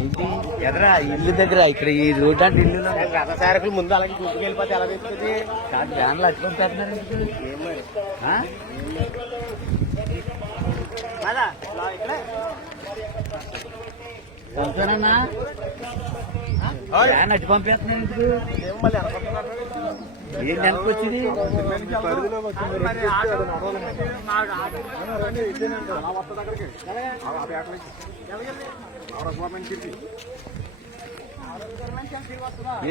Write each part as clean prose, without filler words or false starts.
ఏంటి ఎదరా ఇల్లు దగ్గర ఇక్కడ ఈ రోడ్డు అంటే ఇల్లు రథసారకులు ముందు అలాగే గుర్తుకు వెళ్ళిపోతే ఎలా తెచ్చుకుంది కాదు వ్యాన్లు అట్టుకొని పెట్టినారు కొంచెమన్నా వ్యాన్ అట్టు పంపేస్తున్నాను ఏంటి అనుకొచ్చింది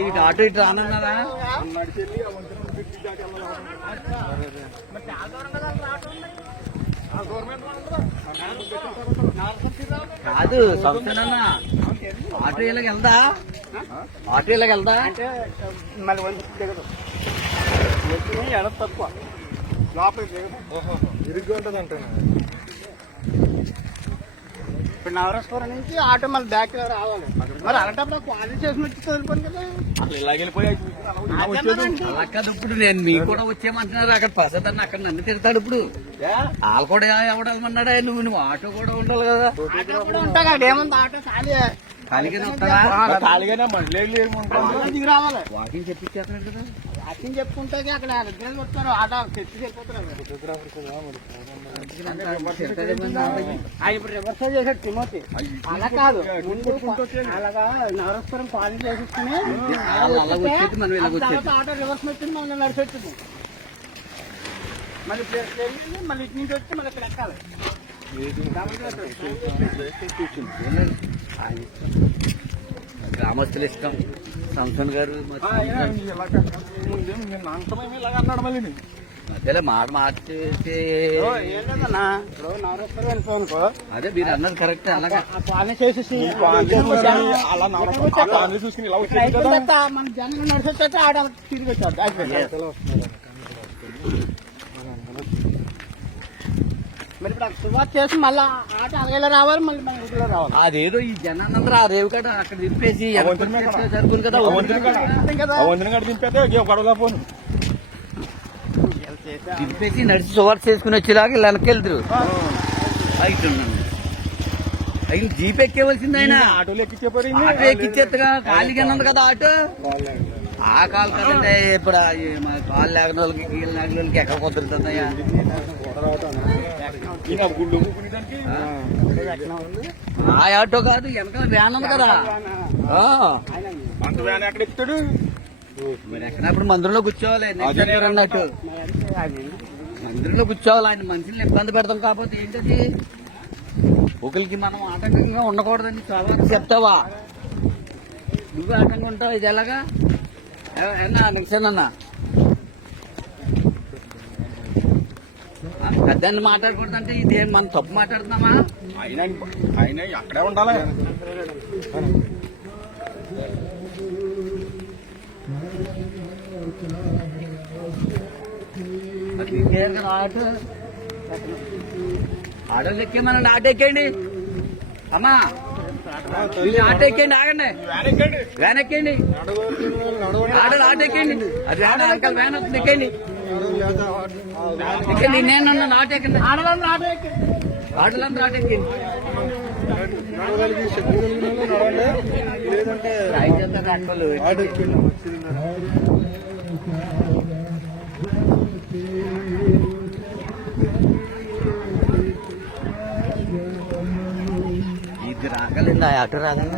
ఇటు ఆటో ఇటు రానన్నారా కాదు సంస్థనన్నా ఆటో ఇలాగ వెళ్దా ఆటో ఇలాగ వెళ్దా అంటే మళ్ళీ ఎడ తక్కువ లోపలికి ఇరుగ్గా ఉంటుంది అంటాను. ఇప్పుడు నవరస్పురం నుంచి ఆటో మళ్ళీ బ్యాక్ రావాలి. మరి అలాంటప్పుడు క్వాలిటీ చేసి వచ్చి చదువుకోండి కదా. అసలు ఇలా వెళ్ళిపోయాయి అలా కాదు. ఇప్పుడు నేను మీకు కూడా వచ్చేయమంటున్నారు. అక్కడ ప్రసాద్ అక్కడ నన్ను తిడతాడు. ఇప్పుడు వాళ్ళు కూడా ఎవడమన్నాడా నువ్వు ఆటో కూడా ఉండాలి కదా. ఉంటా కదా ఏముంది ఆటో ఖాళీగానే వస్తావా? ఖాళీగానే మళ్ళీ దిగి రావాలి. వాకింగ్ చెప్పించేస్తున్నాడు కదా. వాకింగ్ చెప్పుకుంటే అక్కడ ఇద్దరు వస్తారు ఆటో తెచ్చి వెళ్ళిపోతున్నారు. ఇప్పుడు రివర్స్ చేశాడు తిమోతి. అలా కాదు అలాగా నవరస్పురం కాలేజ్ చేసేసుకుని ఆటో రివర్స్ వచ్చింది మళ్ళీ నడిచి వచ్చింది. మళ్ళీ మళ్ళీ ఇటు నుంచి వచ్చి మళ్ళీ ఇక్కడ ఎక్కాలి. గ్రామస్తులు ఇష్టం. సంసన్ గారు మధ్యలో మాట మార్చేసి అదే మీరు అన్నది కరెక్ట్. అలాగా చేసేసి మన జనం నడిచొచ్చే ఆడ తిరిగి వచ్చాడు. మరి ఇప్పుడు శుభార్త చేసి మళ్ళీ ఆట అలాగే రావాలి. మళ్ళీ మన ఇంట్లో రావాలి. అదేదో ఈ జనాలందరూ ఆ రేవు కాడ అక్కడ దింపేసి జరుగుతుంది కదా. దింపేసి నడిచి శుభార్త చేసుకుని వచ్చేలాగా వెనక్కి వెళ్తారు. అయిన జీప్ ఎక్కేవలసింది. ఆయన ఆటోలు ఆటో ఎక్కిచ్చేత్తగా ఖాళీగా ఉంది కదా ఆటో. ఆ కాలు కదంటే ఇప్పుడు మా కాలు లేకన వాళ్ళకి కీళ్ళు లేకన వాళ్ళకి ఎక్కడ కుదురుతుందయ్యా. ఆ ఆటో కాదు వెనకాల వ్యాన్ ఉంది కదా. ఎక్కడ ఎక్కుతాడు మరి ఎక్కడప్పుడు మందిరంలో కూర్చోవాలి. అన్నట్టు మందిరంలో కూర్చోవాలి. ఆయన మనుషుల్ని ఇబ్బంది పెడతాం. కాకపోతే ఏంటది ఒకరికి మనం ఆటంకంగా ఉండకూడదని చాలా చెప్తావా. నువ్వు ఆటంకంగా ఉంటావు. ఇది ఎలాగా నిక్షేనన్నా పెద్దాన్ని మాట్లాడకూడదంటే ఇదేం మనం తప్పు మాట్లాడుతున్నామా? ఆయన అక్కడే ఉండాలి. ఆటోలు ఎక్కేమనండి. ఆటో ఎక్కండి అమ్మా. ఆటో ఎక్కండి. ఆగండి. వ్యాన్ ఎక్కండి. ఆటోలు ఆటో ఎక్కండి. అది వ్యాన్ అంకల్ వ్యాన్ వస్తుంది. ఎక్కండి ఎక్కండి. నేను ఆటో ఎక్కండి. ఆటోలందరూ ఆటో ఎక్కండి. ఆటోలందరూ ఆటో ఎక్కండి. ఇది రాగలండి. ఆ ఆటో రాగల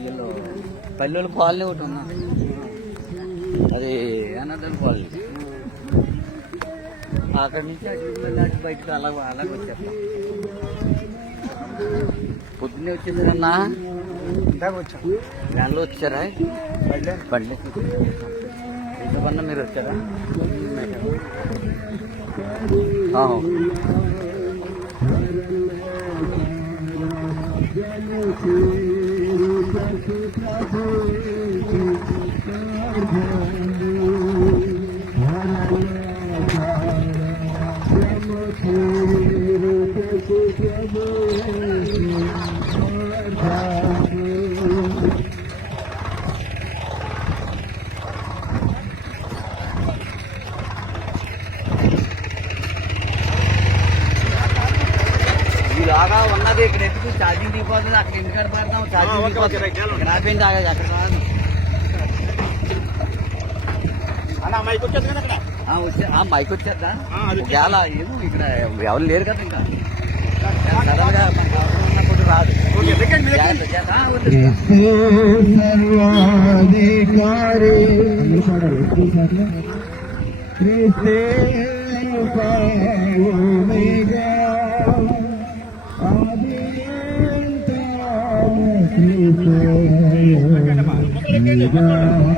ఇల్లు పల్లెలు కాలనీ ఒకటి ఉన్నా, అది అన్నదాని కాలనీ. అక్కడి నుంచి అటు బయటకు అలాగే వచ్చేస్తాం. పొద్దున్నే వచ్చేది అన్నా, వచ్చాను వ్యాన్లో వచ్చారా? బండి ఎంతకన్నా మీరు వచ్చారా? ఇలాగా ఉన్నది ఇక్కడ ఎత్తుకు ఛార్జింగ్ దిగిపోతుంది. అక్కడ ఇంటికాడ పడతాం, ఛార్జింగ్ దిగిపోతుంది. రాపోయింది అక్కడ రాదు. మైక్ వచ్చేద్దా? ఒకవేళ ఏమో ఇక్కడ ఎవరు లేరు కదా, ఇంకా సడన్గా ఉన్నప్పుడు రాదు.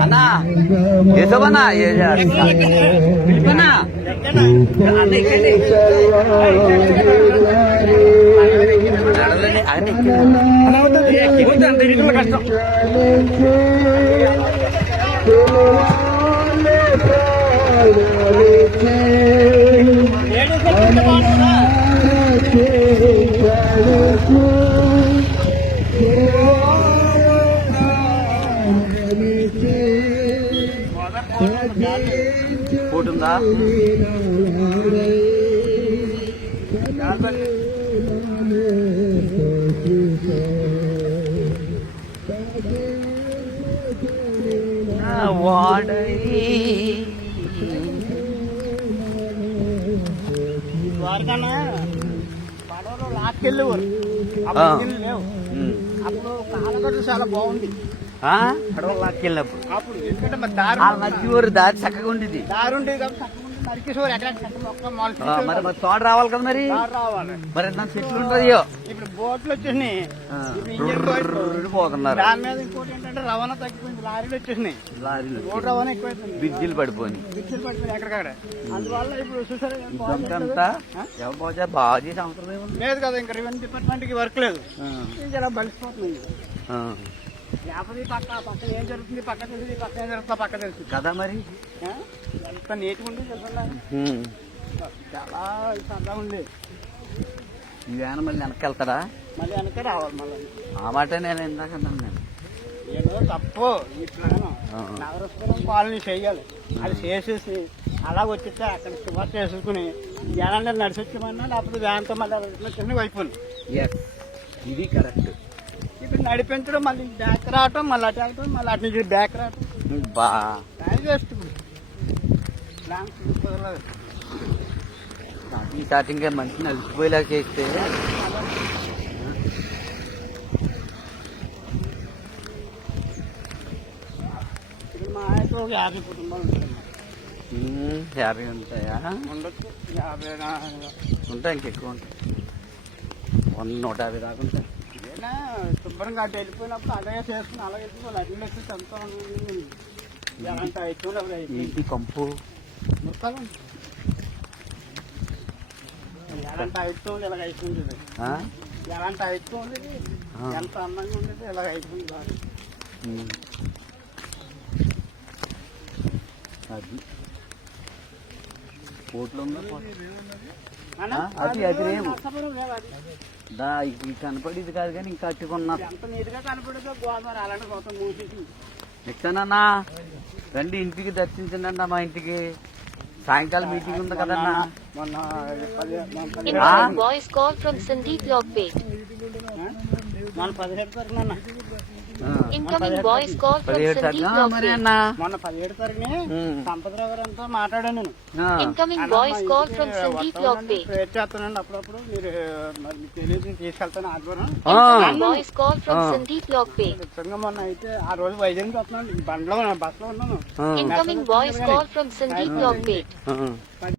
అన్నా ఏదోనా పిలిపనా అన్న ఎక్కండి. కష్టం. పోతుందా? ద్వారకన్నా పడవలో లాక్కెళ్ళేవారు, అప్పుడు లేవు. అప్పుడు కాలగట్టు చాలా బాగుంది పడవ లాక్కెళ్ళినప్పుడు. అప్పుడు ఎందుకంటే మరి దారి చక్కగా ఉండేది. దారి ఉండేది కాబట్టి నరికేసేవారు. ఎక్కడ మరి తోట రావాలి కదా, మరి రావాలి. మరి ఎంత చెట్లు ఉంటాయో. ఇప్పుడు బోట్లు వచ్చేసినాయి, పోతున్నారు. దాని మీద ఇంకోటి ఏంటంటే రవాణా తగ్గిపోయింది. లారీలు వచ్చేసినాయి, రోడ్ రవాణా ఎక్కువైపోయింది. బ్రిడ్జిలు పడిపోయి ఎక్కడికక్కడ. అందువల్ల ఇప్పుడు చూసారు బాగా చేసే అవసరం లేదు కదా. ఇంకా రెవెన్యూ డిపార్ట్మెంట్ కి వర్క్ లేదు, ఇలా బలిసిపోతుంది. లేకపోతే పక్కన ఏం జరుగుతుంది, పక్క తెలిసింది, పక్క ఏం జరుగుతుందో పక్క తెలుస్తుంది కదా. మరి ఎంత నీట్గా ఉంది తెలుసా, చాలా సరదా ఉంది. ఈ వ్యాన్ మళ్ళీ వెనక్కి వెళ్తాడా? మళ్ళీ వెనక రావాలి. మళ్ళీ ఆ మాట నేను ఇందాక అన్నాను. ఏదో తప్పు ఈ ప్లాన్ నగరస్పురం కాలనీ చేయాలి. అది చేసేసి అలా వచ్చితే అక్కడ శుభార్త చేసుకుని జనాన్ని నడిచి వచ్చామన్నా, లేకపోతే వ్యాన్తో మళ్ళీ చిన్న వైపుని. ఇది కరెక్ట్. ఇప్పుడు నడిపించడం, మళ్ళీ బ్యాక్ రావటం, మళ్ళీ అటు వెళ్ళటం, మళ్ళీ అటు నుంచి బ్యాక్ రావటం టైం వేస్ట్. స్టార్టింగ్ మంచి నలిసిపోయేలా చేస్తే ఇప్పుడు మా అయితే ఒక 50 కుటుంబాలు ఉంటాయి. 50 ఉంటాయా? ఉండొచ్చు, 50 ఉంటాయి, ఇంకెక్కువ ఉంటాయి. 150 దాకా ఉంటాయి. ఏదైనా శుభ్రంగా అటు వెళ్ళిపోయినప్పుడు అలాగే చేసుకుని అలాగే వాళ్ళు అడ్డు వచ్చి చంపుతా ఎలాంటి అయితే కంపు ముక్కలు ఎలాంటి అయితుంది, ఇలాగ అవుతుంది. ఎలాంటి అవుతుంది, ఎంత అందంగా ఉండేది ఇలాగ అవుతుంది. అది కోట్లో ఉందా? అది కనపడేది కాదు కానీ ఇంకా కట్టుకున్నా. ఎంత నీట్గా కనపడేదో గోదావరి అలాంటి కోసం మూసేసి. ఎక్కడన్నా రండి, ఇంటికి దర్శించండి. మా ఇంటికి సాయంకాలం మీటింగ్ ఉంది కదన్నా. వాయిస్ కాల్ ఫ్రమ్ సందీప్ లాగ్పేట్. మన 17 తారీఖున Incoming voice call from 17 Sandeep తారీఖు మరి Logbe. అన్న మొన్న 17 తారీఖుని సంపత్రావు గారితో మాట్లాడాను నేను. Incoming voice call from Sandeep Logbe. Prayer చేస్తానండి అప్పుడప్పుడు మీరు మరి మీకు తెలియదు నేను తీసుకెళ్తాను ఆధ్వర్యం. Incoming voice call from Sandeep Logbe. నిజంగా మొన్న అయితే ఆ రోజు వైజాగ్ నుంచి వస్తున్నాను బండ్లో బస్సులో ఉన్నాను. Incoming voice call from Sandeep Logbe.